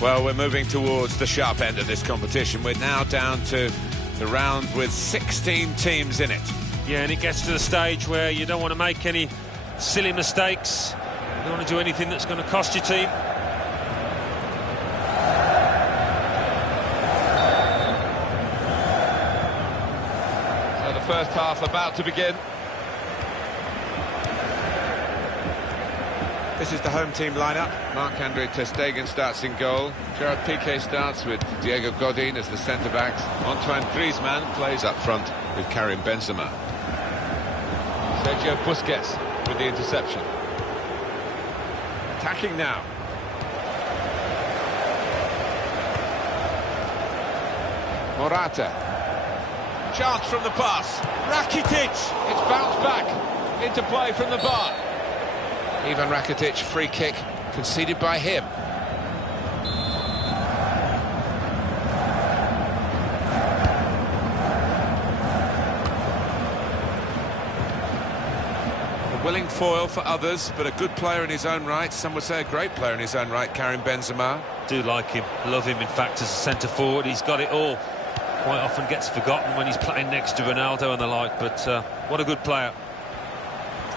Well, we're moving towards the sharp end of this competition. We're now down to the round with 16 teams in it. Yeah, and it gets to the stage where you don't want to make any silly mistakes. You don't want to do anything that's going to cost your team. So the first half about to begin. This is the home team lineup. Marc-Andre ter Stegen starts in goal. Gerard Piqué starts with Diego Godin as the centre-backs. Antoine Griezmann plays up front with Karim Benzema. Sergio Busquets with the interception. Attacking now. Morata. Chance from the pass. Rakitic. It's bounced back into play from the bar. Ivan Rakitic, free kick, conceded by him. A willing foil for others, but a good player in his own right. Some would say a great player in his own right, Karim Benzema. Do like him, love him in fact as a centre-forward. He's got it all. Quite often gets forgotten when he's playing next to Ronaldo and the like, but what a good player.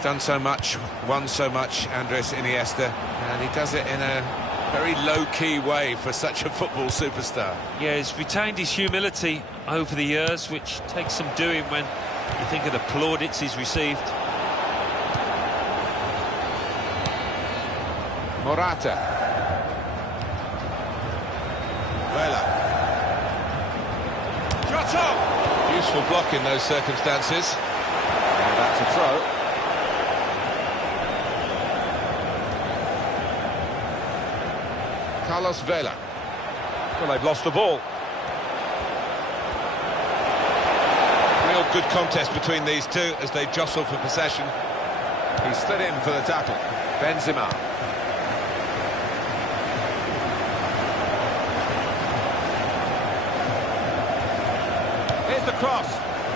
Done so much, won so much, Andres Iniesta, and he does it in a very low-key way for such a football superstar. Yeah, he's retained his humility over the years, which takes some doing when you think of the plaudits he's received. Morata. Vela. Jota! Useful block in those circumstances. And that's a throw. Carlos Vela. Well, they've lost the ball. Real good contest between these two as they jostle for possession. He's slid in for the tackle. Benzema. Here's the cross.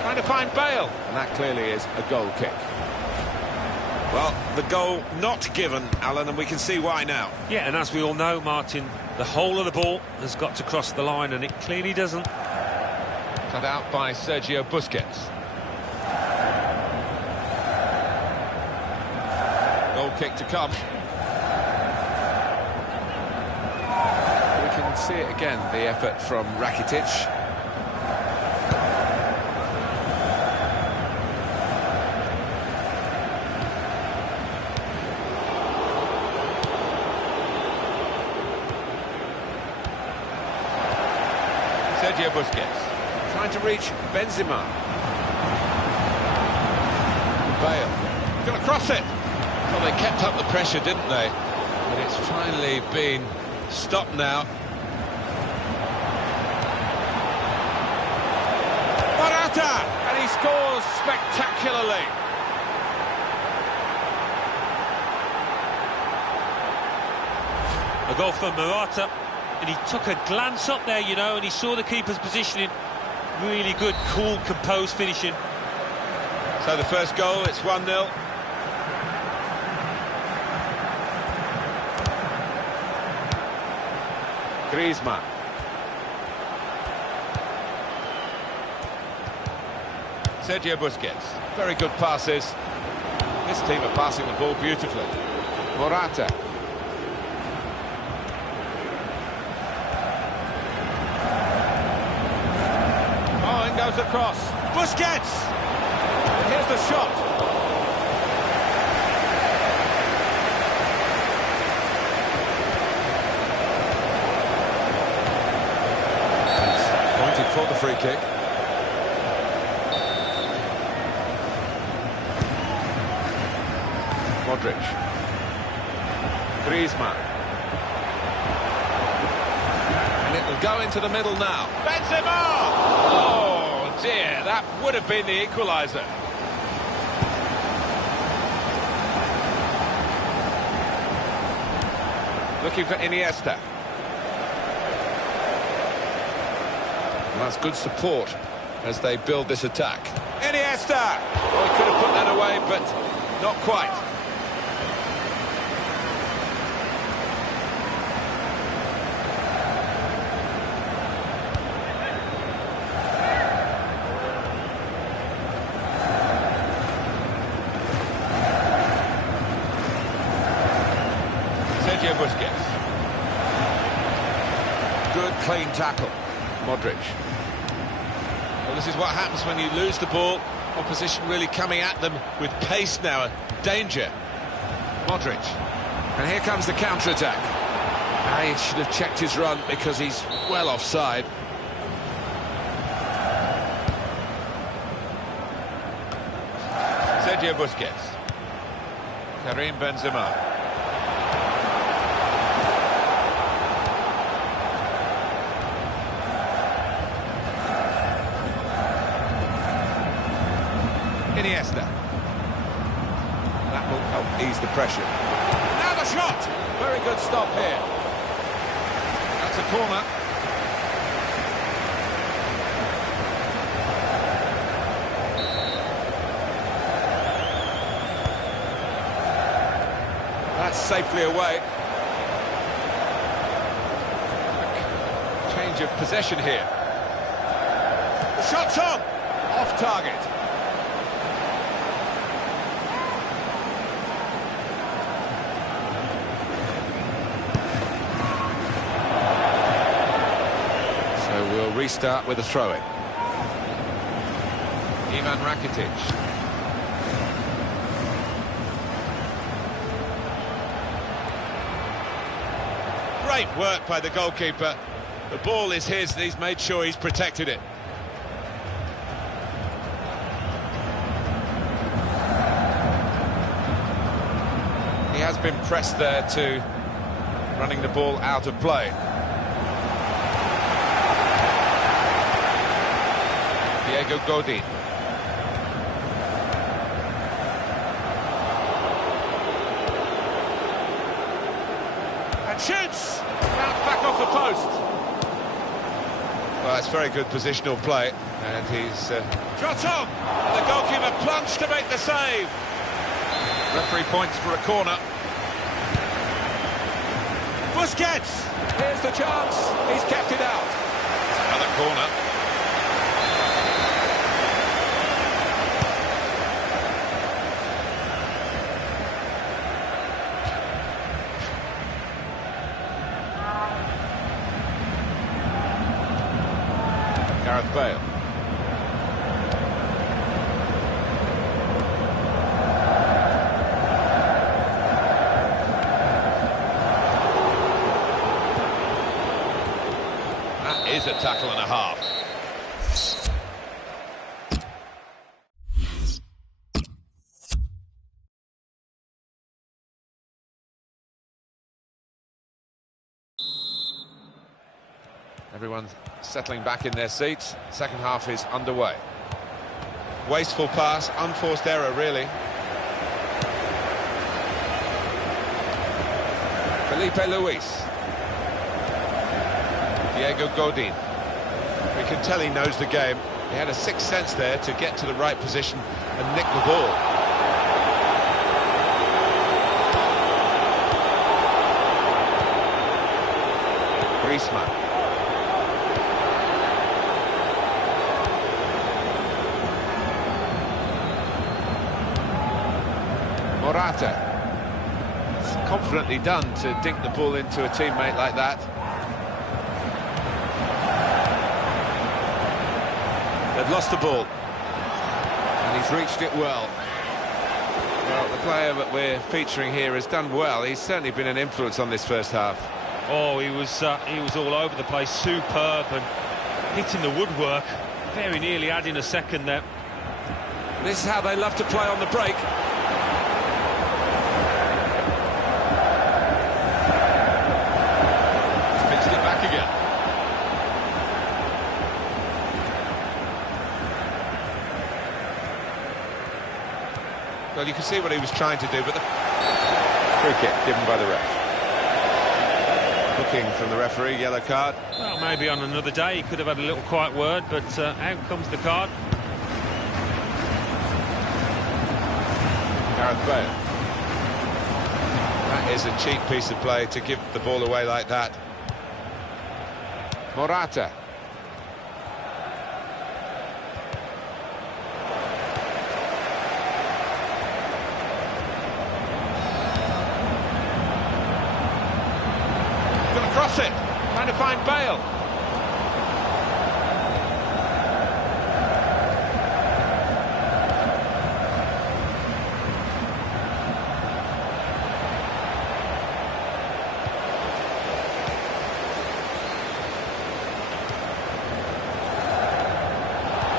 Trying to find Bale. And that clearly is a goal kick. Well, the goal not given, Alan, and we can see why now. Yeah, and as we all know, Martin, the whole of the ball has got to cross the line, and it clearly doesn't. Cut out by Sergio Busquets. Goal kick to come. We can see it again, the effort from Rakitic. Sergio Busquets trying to reach Benzema. Bale going to cross it. Well, they kept up the pressure, didn't they? But it's finally been stopped now. Morata, and he scores spectacularly. A goal from Morata. And he took a glance up there, you know, and he saw the keeper's positioning. Really good, cool, composed finishing. So the first goal, it's 1-0. Griezmann. Sergio Busquets. Very good passes. This team are passing the ball beautifully. Morata. Goes across. Busquets! And here's the shot. He's pointing for the free kick. Modric. Griezmann. And it will go into the middle now. Benzema! Oh! Dear, that would have been the equaliser. Looking for Iniesta. And that's good support as they build this attack. Iniesta! Oh, he could have put that away, but not quite. Sergio Busquets. Good, clean tackle. Modric. Well, this is what happens when you lose the ball. Opposition really coming at them with pace now. Danger. Modric. And here comes the counter-attack. He should have checked his run because he's well offside. Sergio Busquets. Karim Benzema. Iniesta. That will help ease the pressure. Now the shot! Very good stop here. That's a corner. That's safely away. Change of possession here. The shot's on! Off target. We'll restart with a throw-in. Ivan Rakitic. Great work by the goalkeeper. The ball is his, and he's made sure he's protected it. He has been pressed there to running the ball out of play. Diego Godin. And shoots! Bounce back off the post. Well, that's very good positional play. And he's shot on! And the goalkeeper plunged to make the save. Referee points for a corner. Busquets! Here's the chance. He's kept it out. Another corner. Gareth Bale. That is a tackle and a half. Everyone's settling back in their seats. Second half is underway. Wasteful pass, unforced error, really. Felipe Luis. Diego Godin. We can tell he knows the game. He had a sixth sense there to get to the right position and nick the ball. Griezmann. Morata. It's confidently done to dink the ball into a teammate like that. They've lost the ball. And he's reached it well. Well, the player that we're featuring here has done well. He's certainly been an influence on this first half. Oh, he was all over the place, superb, and hitting the woodwork. Very nearly adding a second there. This is how they love to play on the break. Again. Well, you can see what he was trying to do, but the free kick given by the ref. Looking from the referee, yellow card. Well, maybe on another day he could have had a little quiet word, but out comes the card. Gareth Bale. That is a cheap piece of play to give the ball away like that. Morata. lost it. Trying to find Bale.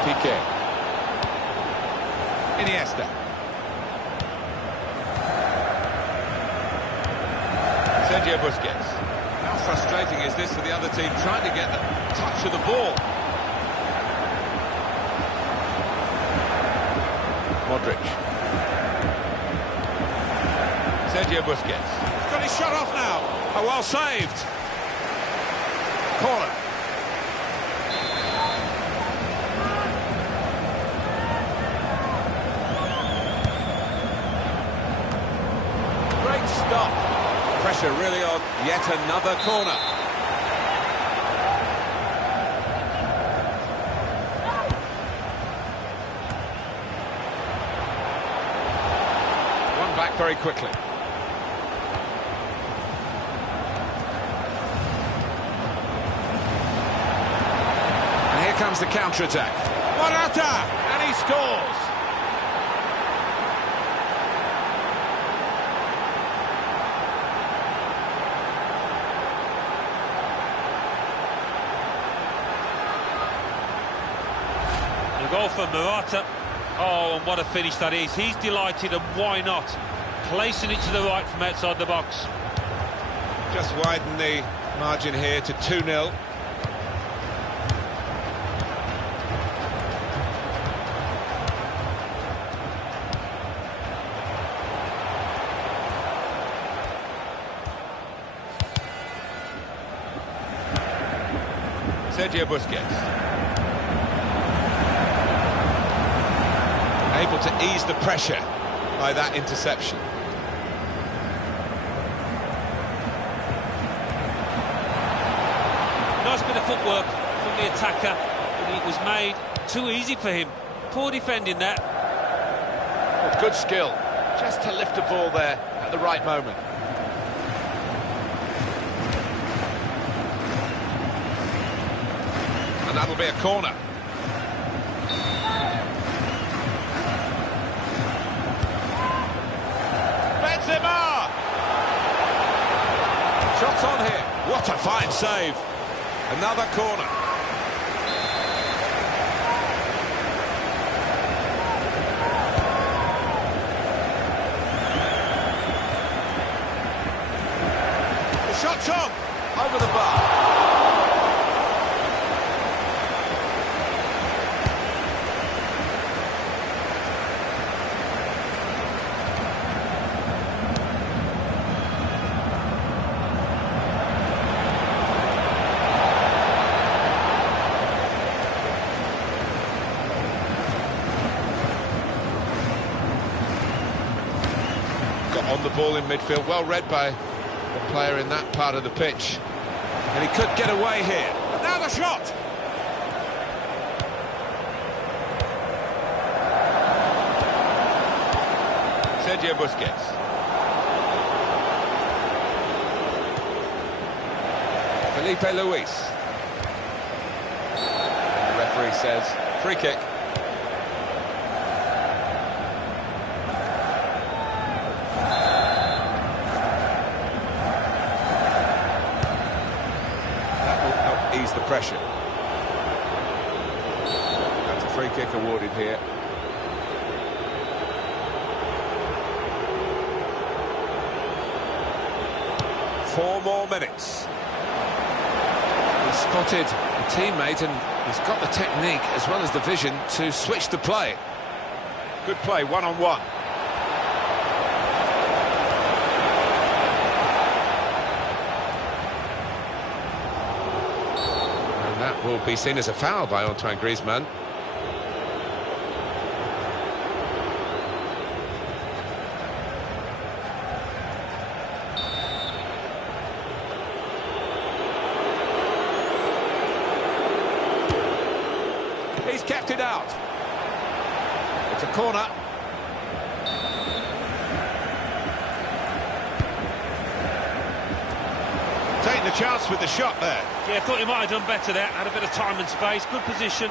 Piqué. Iniesta. Sergio Busquets. How frustrating is this for the other team, trying to get the touch of the ball? Modric. Sergio Busquets. He's got his shot off now. Oh, well saved. Corner. Great stop. Pressure really on yet another corner. One back very quickly. And here comes the counter-attack. Morata! And he scores! Goal for Morata. Oh, and what a finish that is. He's delighted, and why not? Placing it to the right from outside the box. Just widen the margin here to 2-0. Sergio Busquets. Able to ease the pressure by that interception. Nice bit of footwork from the attacker, but it was made too easy for him. Poor defending that. Well, good skill, just to lift the ball there at the right moment. And that'll be a corner. Benzema! Shots on here. What a fine save. Another corner. The shot's on. Over the bar. On the ball in midfield, well read by the player in that part of the pitch, and he could get away here. And now the shot. Sergio Busquets. Felipe Luis. And the referee says free kick. Ease the pressure. That's a free kick awarded here. Four more minutes. He spotted a teammate and he's got the technique as well as the vision to switch the play. Good play, one-on-one. That will be seen as a foul by Antoine Griezmann. He's kept it out. It's a corner. Taken a chance with the shot there. Yeah, I thought he might have done better there. Had a bit of time and space, good position.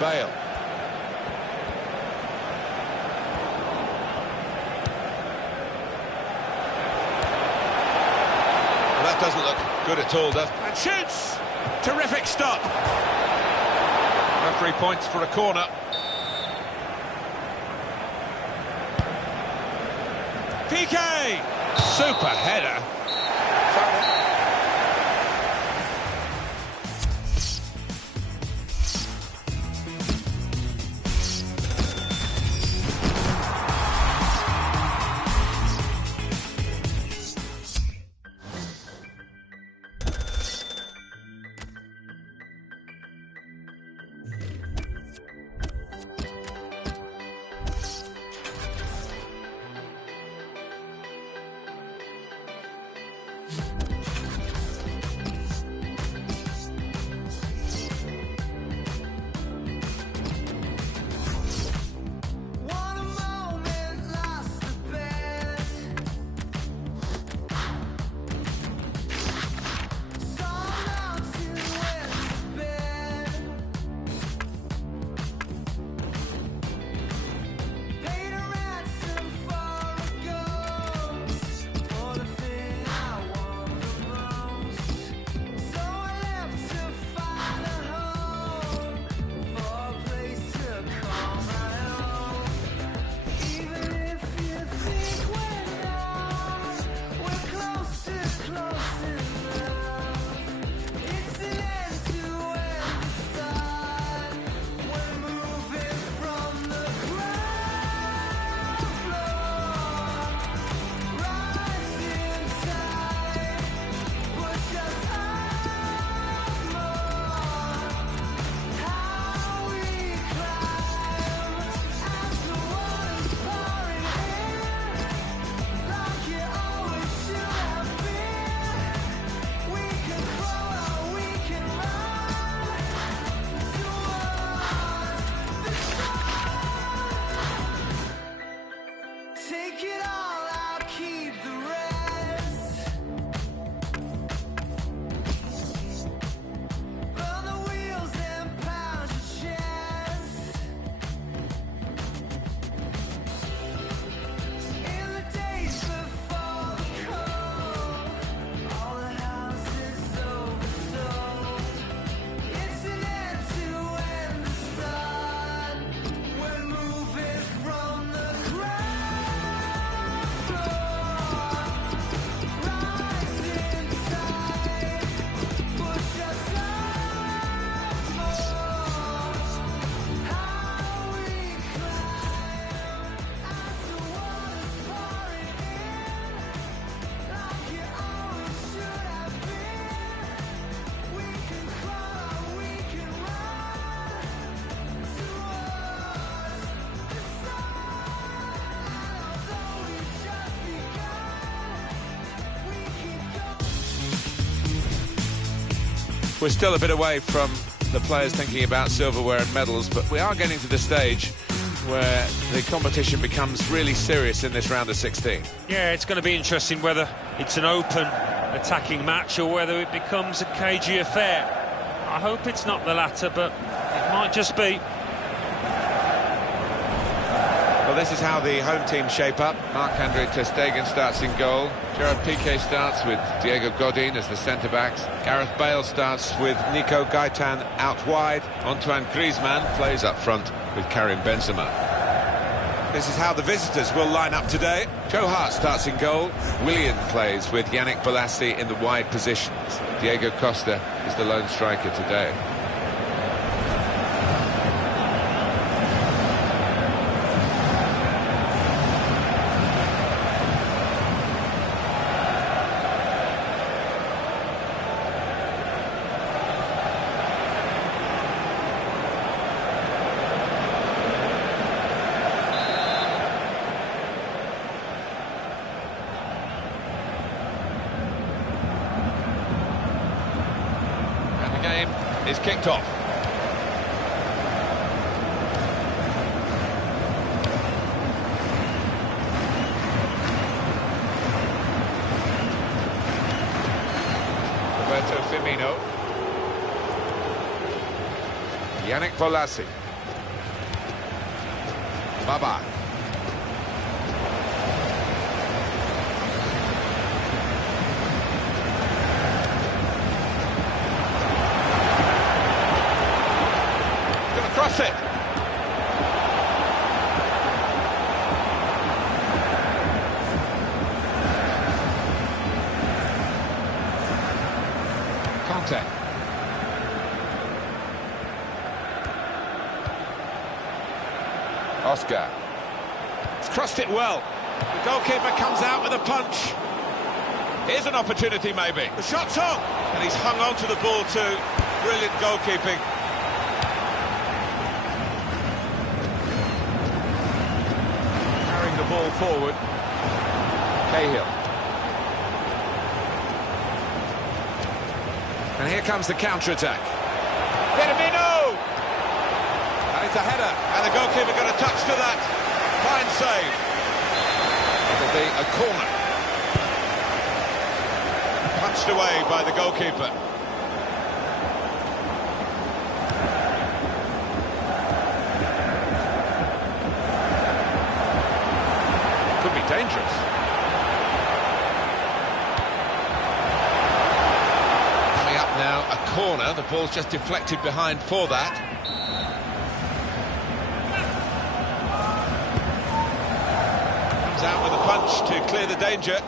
Bale. Well, that doesn't look good at all, does it? And shoots! Terrific stop. Referee points for a corner. PK! Super header. We're still a bit away from the players thinking about silverware and medals, but we are getting to the stage where the competition becomes really serious in this round of 16. Yeah, it's going to be interesting whether it's an open attacking match or whether it becomes a cagey affair. I hope it's not the latter, but it might just be. Well, this is how the home team shape up. Marc-Andre ter Stegen starts in goal. Gerard Piqué starts with Diego Godin as the centre-backs. Gareth Bale starts with Nico Gaitan out wide. Antoine Griezmann plays up front with Karim Benzema. This is how the visitors will line up today. Joe Hart starts in goal. Willian plays with Yannick Bolasie in the wide positions. Diego Costa is the lone striker today. is kicked off. Roberto Firmino. Yannick Bolasie. Baba. Gonna cross it. Conte. Oscar. He's crossed it well. The goalkeeper comes out with a punch. Here's an opportunity maybe. The shot's on. And he's hung on to the ball too. Brilliant goalkeeping. Carrying the ball forward. Cahill. And here comes the counter-attack. Firmino! And it's a header. And the goalkeeper got a touch to that. Fine save. It'll be a corner. Punched away by the goalkeeper. Could be dangerous. Coming up now, a corner. The ball's just deflected behind for that. Comes out with a punch to clear the danger.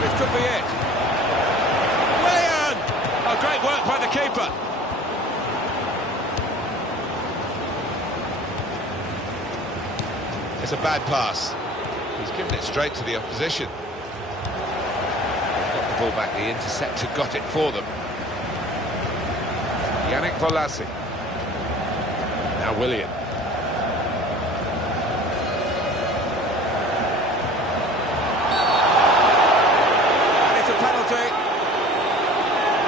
This could be it. Willian! Oh, great work by the keeper. It's a bad pass. He's given it straight to the opposition. Got the ball back, the interceptor got it for them. Yannick Bolasie. Now Willian. And it's a penalty.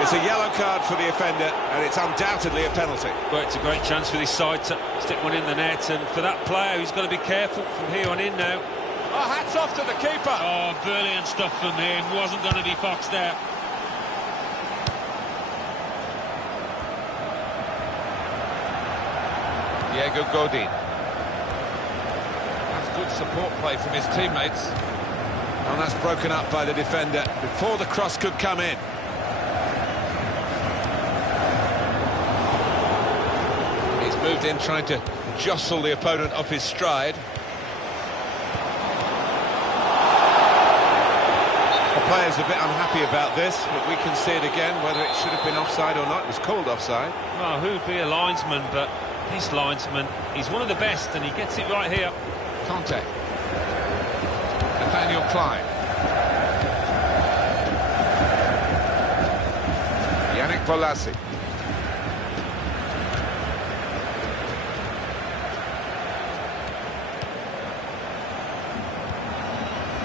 It's a yellow card for the offender, and it's undoubtedly a penalty. Well, it's a great chance for this side to stick one in the net, and for that player, he's got to be careful from here on in now. Oh, hats off to the keeper. Oh, brilliant stuff from him. Wasn't going to be foxed there. Diego Godin. That's good support play from his teammates. And that's broken up by the defender before the cross could come in. He's moved in trying to jostle the opponent off his stride. The player's a bit unhappy about this, but we can see it again, whether it should have been offside or not. It was called offside. Well, who'd be a linesman, but this linesman, he's one of the best, and he gets it right here. Conte. Nathaniel Klein. Yannick Bolasie.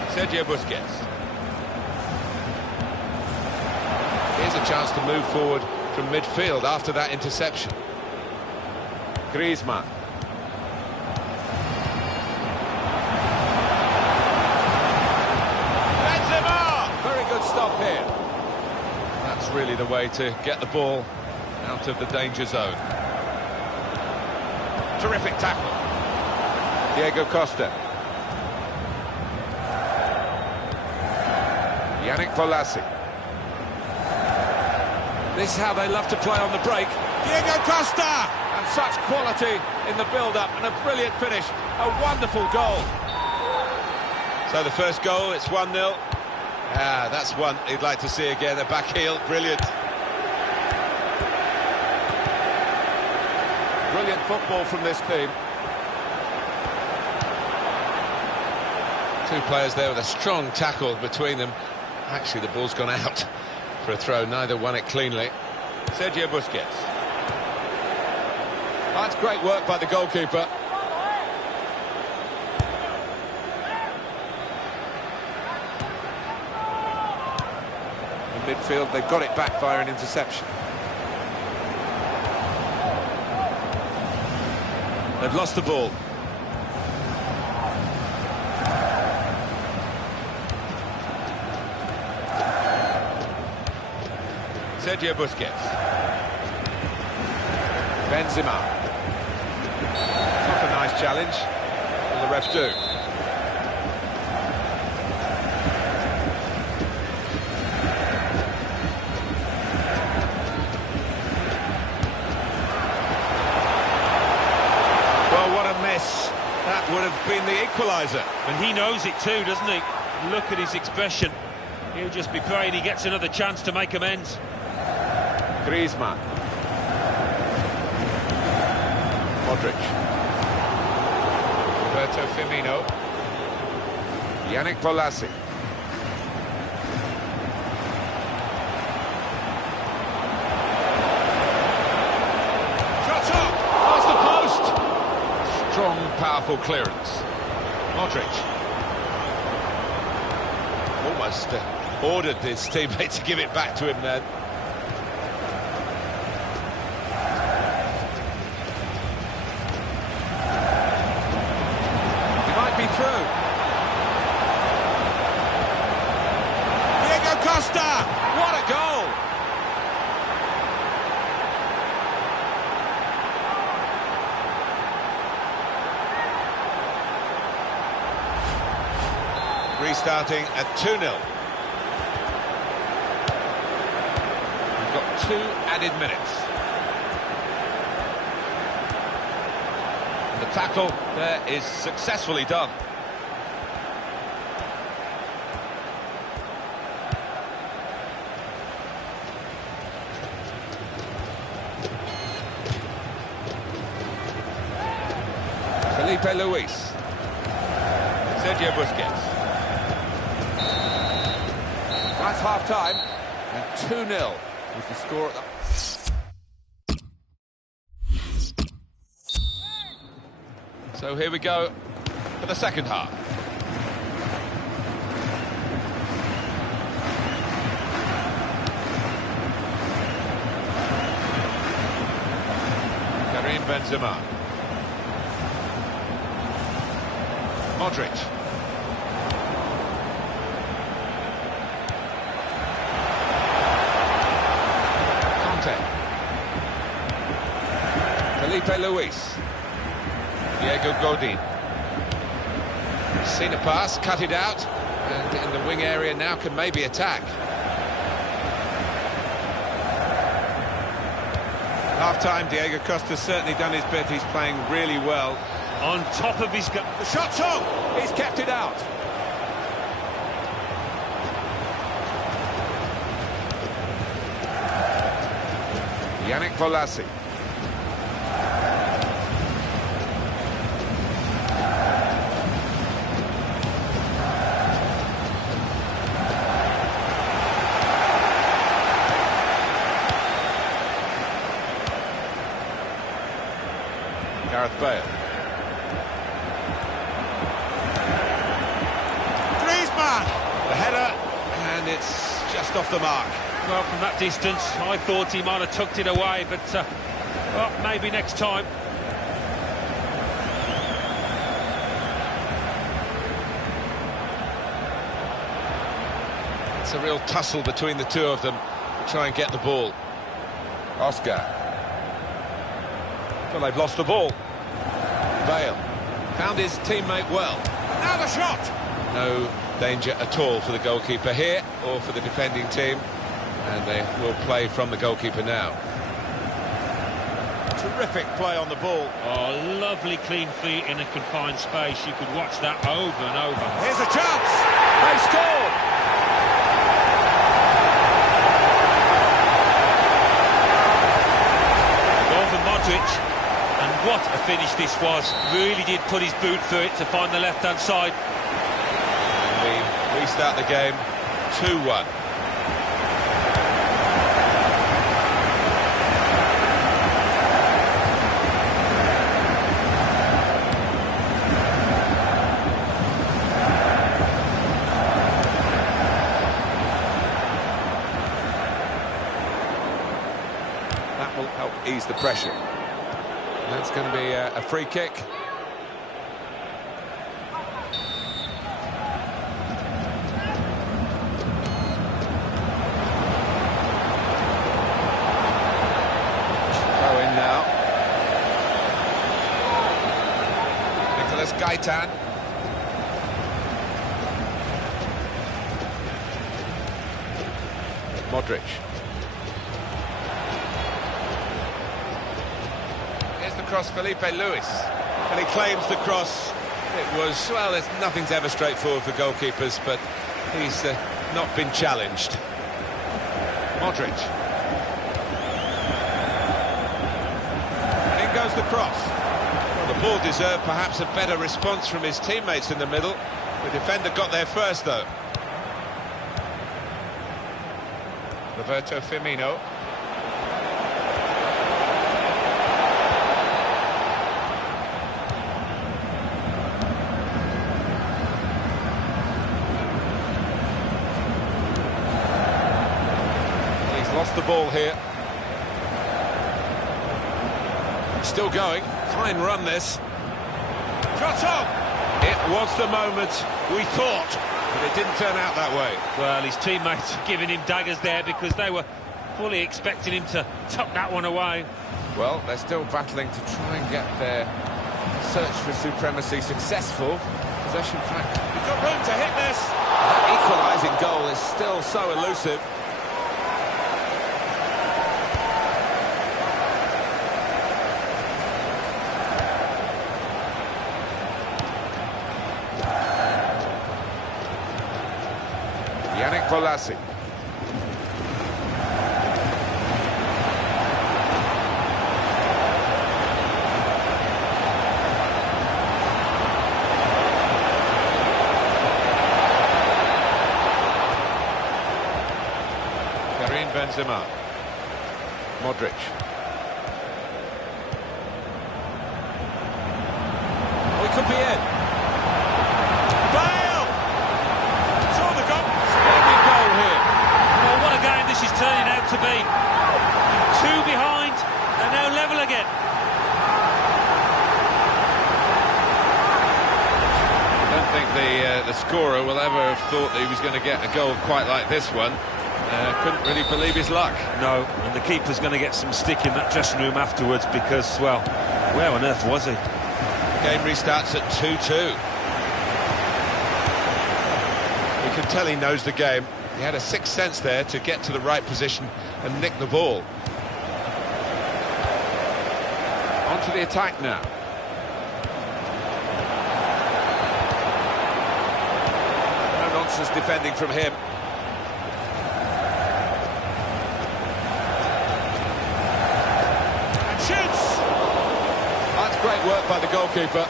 Sergio Busquets. Here's a chance to move forward from midfield after that interception. Griezmann. Benzema! Very good stop here. That's really the way to get the ball out of the danger zone. Terrific tackle. Diego Costa. Yannick Bolasie. This is how they love to play on the break. Diego Costa! And such quality in the build-up, and a brilliant finish. A wonderful goal. So the first goal, it's 1-0. Ah, that's one he'd like to see again. The back heel, brilliant. Brilliant football from this team. Two players there with a strong tackle between them. Actually, the ball's gone out for a throw. Neither won it cleanly. Sergio Busquets. That's great work by the goalkeeper. midfield. They've got it back via an interception. They've lost the ball. Sergio Busquets. Benzema. Not a nice challenge. Will the ref do? Well, what a mess. That would have been the equaliser. And he knows it too, doesn't he? Look at his expression. He'll just be praying he gets another chance to make amends. Griezmann. Modric. Roberto Firmino. Yannick Bolasie. Shot up! Past the post! Strong, powerful clearance. Modric. Almost ordered his teammate to give it back to him then. Through. Diego Costa! What a goal! Restarting at 2-0. We've got 2 added minutes. The tackle there is successfully done. Felipe Luis. Sergio Busquets. That's half-time, and 2-0 was the score at the... So here we go for the second half. Karim Benzema. Modric. Conte. Felipe Luis. Diego Godin. Seen a pass, cut it out, and in the wing area now can maybe attack. Half-time, Diego Costa's certainly done his bit. He's playing really well. On top of his... The shot's on! He's kept it out. Yannick Bolasie. Gareth Bale. Griezmann! The header, and it's just off the mark. Well, from that distance, I thought he might have tucked it away, but, well, maybe next time. It's a real tussle between the two of them to try and get the ball. Oscar. Well, they've lost the ball. Bale found his teammate well. Now the shot! No danger at all for the goalkeeper here or for the defending team, and they will play from the goalkeeper now. Terrific play on the ball. Oh, lovely clean feet in a confined space. You could watch that over and over. Here's a chance! They've scored! Goal for Modric. And what a finish this was. Really did put his boot through it to find the left-hand side. And we restart the game 2-1. help ease the pressure. That's going to be a free kick. Throw in now. Nicolas Gaitan. Modric. Here's the cross, Felipe Luis. And he claims the cross. It was, well, nothing's ever straightforward for goalkeepers, but he's not been challenged. Modric. And in goes the cross. Well, the ball deserved perhaps a better response from his teammates in the middle. The defender got there first, though. Roberto Firmino. He's lost the ball here. Still going. Fine run, this. Shot on! It was the moment we thought, but it didn't turn out that way. Well, his teammates giving him daggers there because they were fully expecting him to tuck that one away. Well, they're still battling to try and get their search for supremacy successful. Possession fact. You've got room to hit this. That equalising goal is still so elusive. Yannick Bolasie. Karim Benzema. Modric. We could be in. Bale! Saw the goal. Splendid goal here. Well, what a game this is turning out to be. Two behind, and now level again. I don't think the scorer will ever have thought that he was going to get a goal quite like this one. Couldn't really believe his luck. No, and the keeper's going to get some stick in that dressing room afterwards because, well, where on earth was he? Game restarts at 2-2. You can tell he knows the game. He had a sixth sense there to get to the right position and nick the ball. On to the attack now. No nonsense defending from him. And shoots! That's great work by the goalkeeper.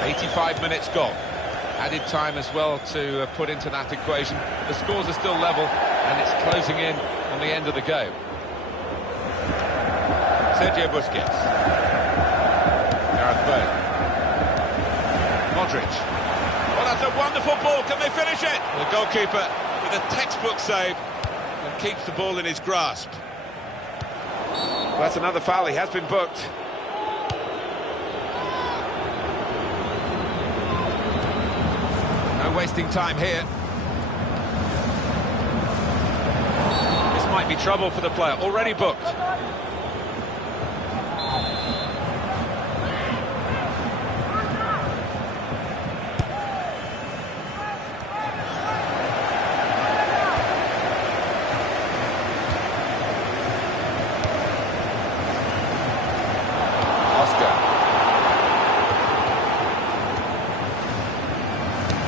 .85 minutes gone. Added time as well to put into that equation. The scores are still level, and it's closing in on the end of the game. Sergio Busquets. Gareth Bale. Modric. Well, that's a wonderful ball. Can they finish it? The goalkeeper with a textbook save and keeps the ball in his grasp. Well, that's another foul. He has been booked. No wasting time here. This might be trouble for the player. Already booked.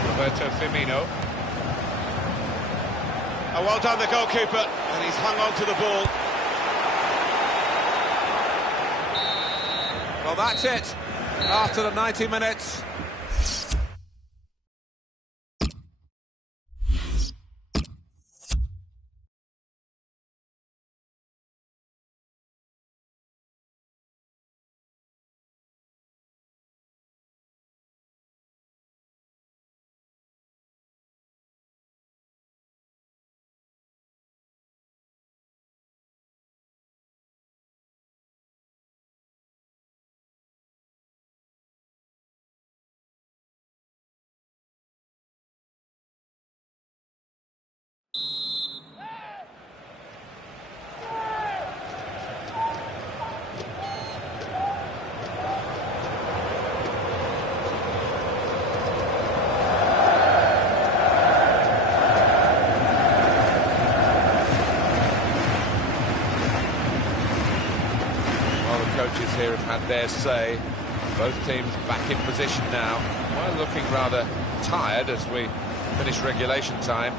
Roberto Firmino. Oh, well done, the goalkeeper, and he's hung on to the ball. Well, that's it. After the 90 minutes, coaches here have had their say. Both teams back in position now. Well, looking rather tired as we finish regulation time,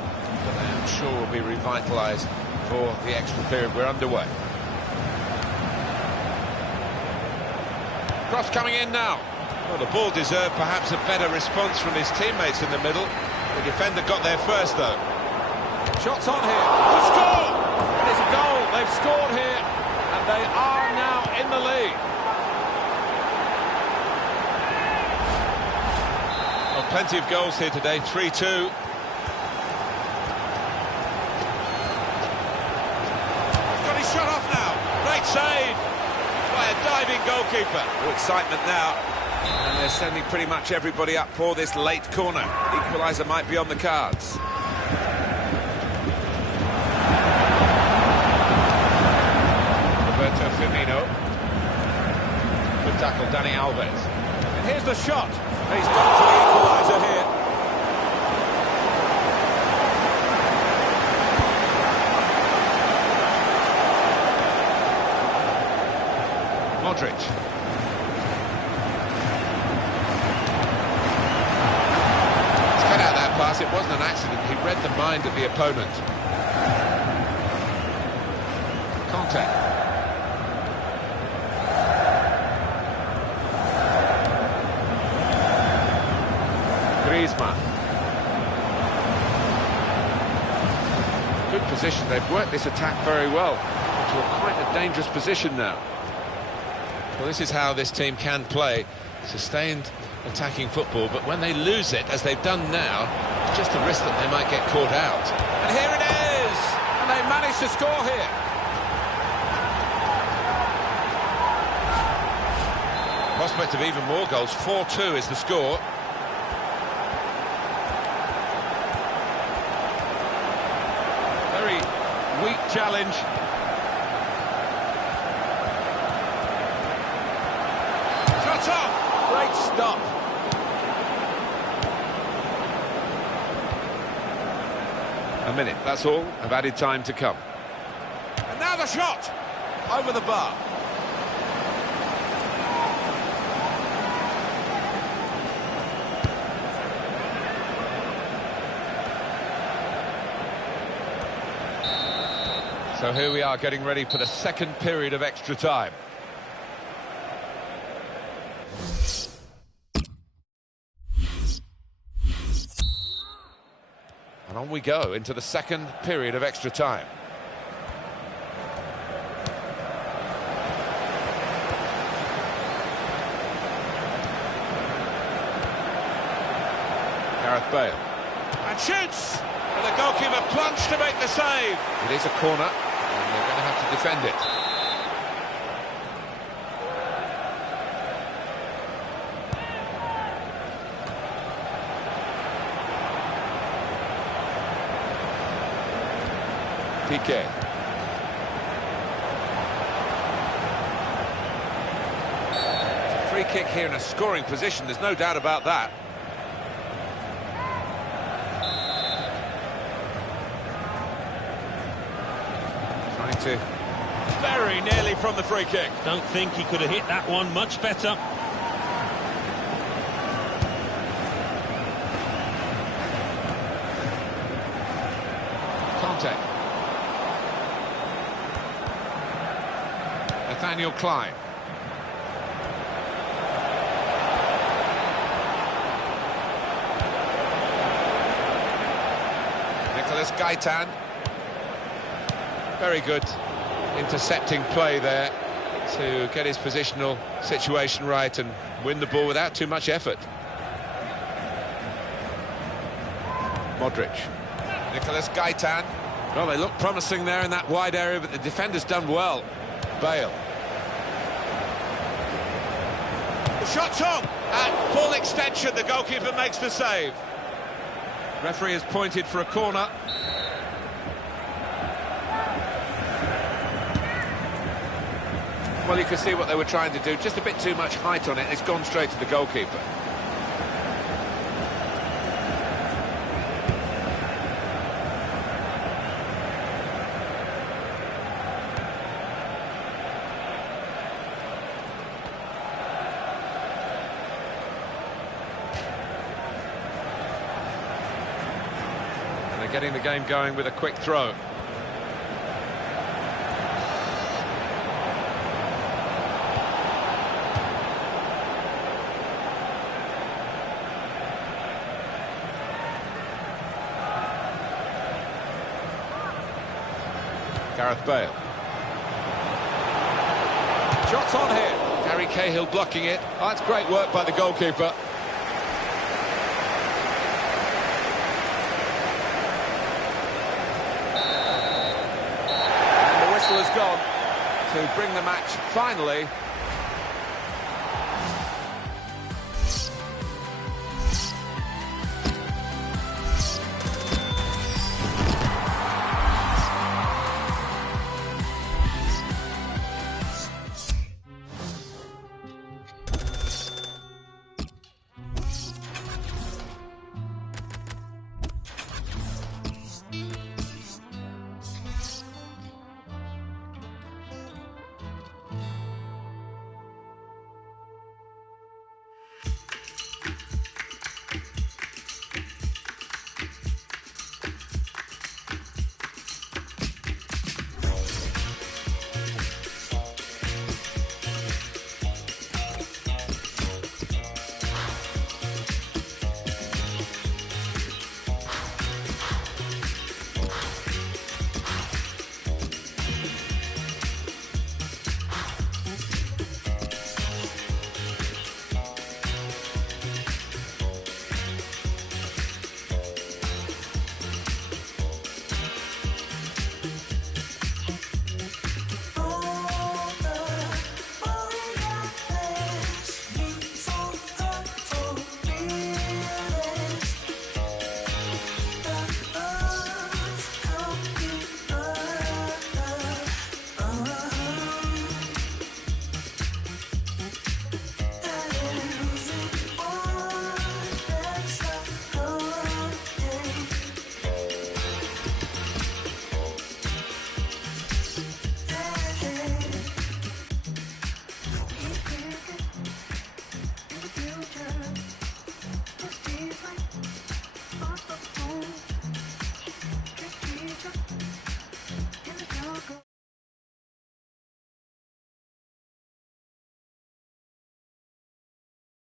but I'm sure will be revitalised for the extra period we're underway. Cross coming in now. Well, the ball deserved perhaps a better response from his teammates in the middle. The defender got there first, though. Shots on here. The score! It's a goal. They've scored here, and they are now in the lead. Well, plenty of goals here today. 3-2. Got his shot off now. Great save by a diving goalkeeper. Oh, excitement now. And they're sending pretty much everybody up for this late corner. Equaliser might be on the cards. Roberto Firmino. Good tackle, Dani Alves. And here's the shot. He's gone for the equaliser here. Modric. It wasn't an accident, he read the mind of the opponent. Conte. Griezmann. Good position, they've worked this attack very well into quite a dangerous position now. Well, this is how this team can play, sustained attacking football, but when they lose it, as they've done now, it's just a risk that they might get caught out. And here it is! And they managed to score here. Prospect of even more goals. 4-2 is the score. Very weak challenge. Shot off! Great stop. A minute, that's all, of added time to come. And now the shot! Over the bar. So here we are getting ready for the second period of extra time. And on we go into the second period of extra time. Gareth Bale. And shoots! And the goalkeeper plunged to make the save. It is a corner, and they're going to have to defend it. Piqué. Free kick here in a scoring position, there's no doubt about that. Trying to very nearly from the free kick. Don't think he could have hit that one much better. Conte. Nathaniel Klein. Nicolas Gaitan. Very good intercepting play there to get his positional situation right and win the ball without too much effort. Modric. Nicolas Gaitan. Well, they look promising there in that wide area, but the defender's done well. Bale. The shot's on! At full extension, the goalkeeper makes the save. Referee has pointed for a corner. Well, you can see what they were trying to do. Just a bit too much height on it. It's gone straight to the goalkeeper. They're getting the game going with a quick throw. Gareth Bale. Shots on here. Gary Cahill blocking it. Oh, that's great work by the goalkeeper. And the whistle has gone to bring the match finally